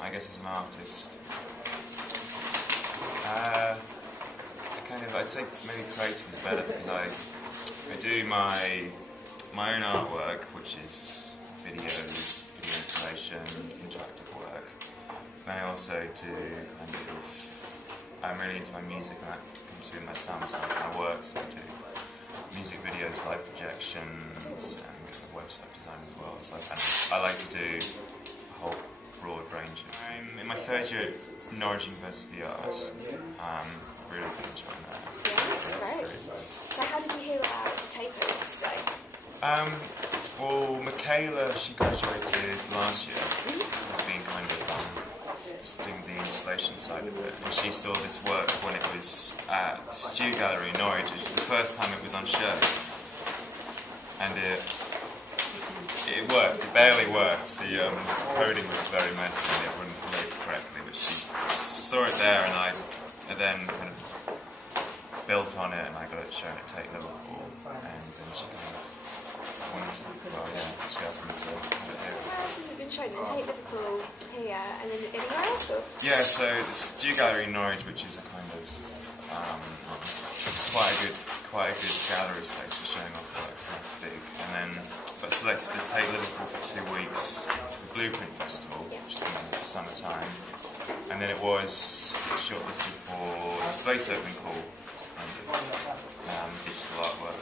I guess as an artist, I'd say maybe creative is better because I do my own artwork, which is video installation, interactive work. Then I also do I'm really into my music and that comes through my sound side of my work, so I do music videos, live projections, and website design as well. So I like to do a whole broad range. I'm in my third year at Norwich University of Arts. Really enjoying that. Yeah, that's great. So how did you hear about the takeover today? Well, Michaela, she graduated last year. Has been just doing the installation side of it, and she saw this work when it was at Stew Gallery in Norwich, which was the first time it was on show, and it worked. It barely worked. The coding was very messy and it wouldn't load correctly, but she saw it there, and I then kind of built on it, and I got it shown at Tate Liverpool, and then she kind of wanted to, she asked me to have it here. Where else has it been shown? Tate Liverpool, here, and then anywhere else? Or? Yeah, so the Stew Gallery in Norwich, which is a kind of, it's quite a good gallery space for showing off works, and it's big. And then got selected for Tate Liverpool for 2 weeks for the Blueprint Festival, which is in the summertime. And then it was shortlisted for the Space Open Call, it's a kind of digital artwork.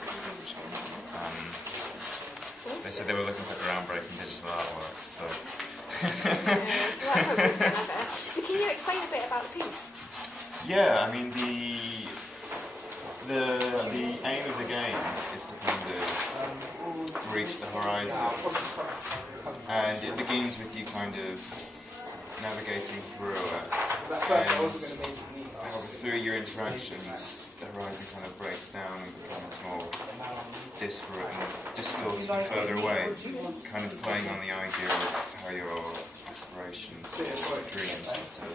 They said they were looking for groundbreaking digital artwork, so... So can you explain a bit about the piece? Yeah, I mean the aim of the game is to kind of reach the horizon, and it begins with you kind of navigating through it, and through your interactions the horizon kind of breaks down and becomes more disparate and distorted and further away, kind of playing on the idea of how your aspirations or dreams seem to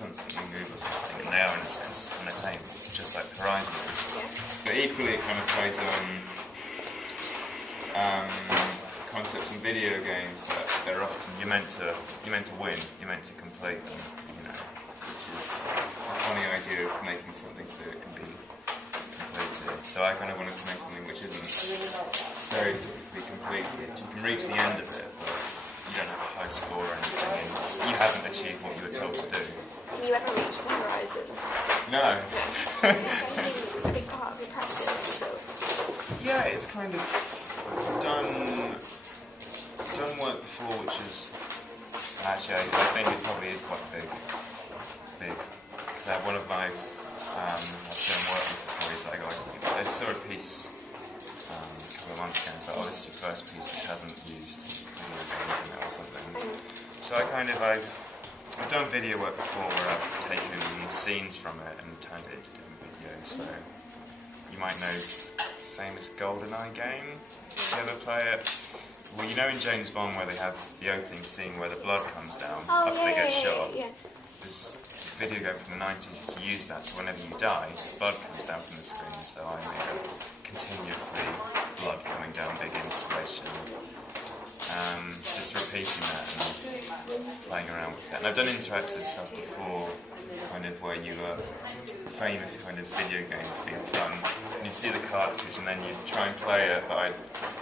constantly move or something, and they are in a sense unattainable, just like the horizon is. But equally it kind of plays on concepts in video games that they're often you're meant to win, you're meant to complete them, which is a funny idea of making something so it can be completed. So I kind of wanted to make something which isn't stereotypically completed. You can reach the end of it, but you don't have a high score or anything, and you haven't achieved what you were told to do. Have you ever reached the horizon? No. It's a big part of your practice. So. Yeah, it's kind of done work before, which is actually I think it probably is quite big, because one of my I've done work with before is like I saw a piece a couple of months ago and said, oh, this is your first piece which hasn't used video games in it or something. So I've done video work before where I've taken scenes from it and turned it into different videos. So you might know the famous GoldenEye game. Did you ever play it? Well, you know in James Bond where they have the opening scene where the blood comes down after they get shot? Yeah. This video game from the 90s used to use that, so whenever you die, blood comes down from the screen, so I made a continuously blood coming down big installation. Just repeating that and playing around with that. And I've done interactive stuff before, kind of where you famous kind of video games being done. You'd see the cartridge and then you'd try and play it, but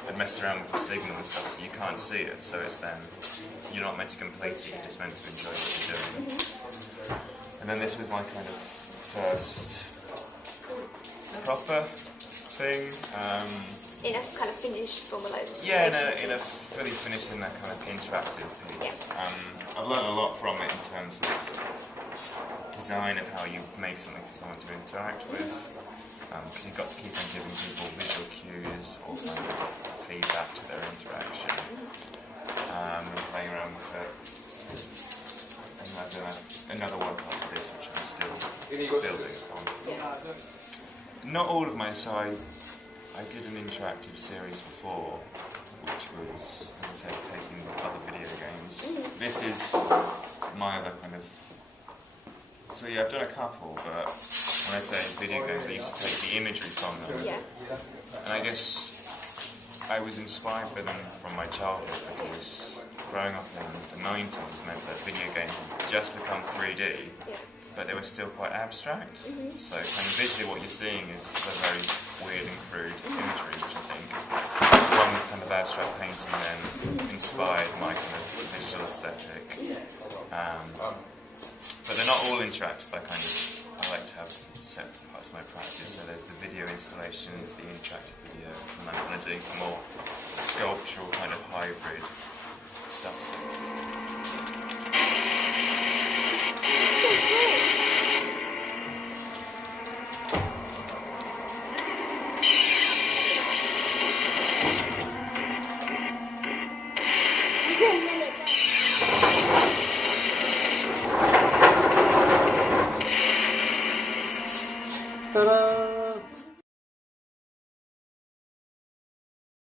I'd mess around with the signal and stuff so you can't see it, so it's then, you're not meant to complete it, you're just meant to enjoy what you're doing. And then this was my kind of first proper thing. In a kind of finished formalised. Yeah, in a fully finished in that kind of interactive piece. I've learned a lot from it in terms of design of how you make something for someone to interact with, because you've got to keep on giving people visual cues or kind of feedback to their interaction, playing around with it. And I've done another work like this which I'm still building on. Not all of my, so I did an interactive series before, which was, as I said, taking other video games. This is my other kind of... So yeah, I've done a couple, but when I say video games, I used to take the imagery from them. Yeah. And I guess I was inspired by them from my childhood because growing up in the 90s meant that video games had just become 3D, but they were still quite abstract. So kind of visually what you're seeing is a very weird and crude imagery, which I think, along with kind of abstract painting, then inspired my kind of visual aesthetic. But they're not all interactive. I like to have separate parts of my practice. So there's the video installations, the interactive video, and I'm kind of doing some more sculptural kind of hybrid stuff. So. Ta-da!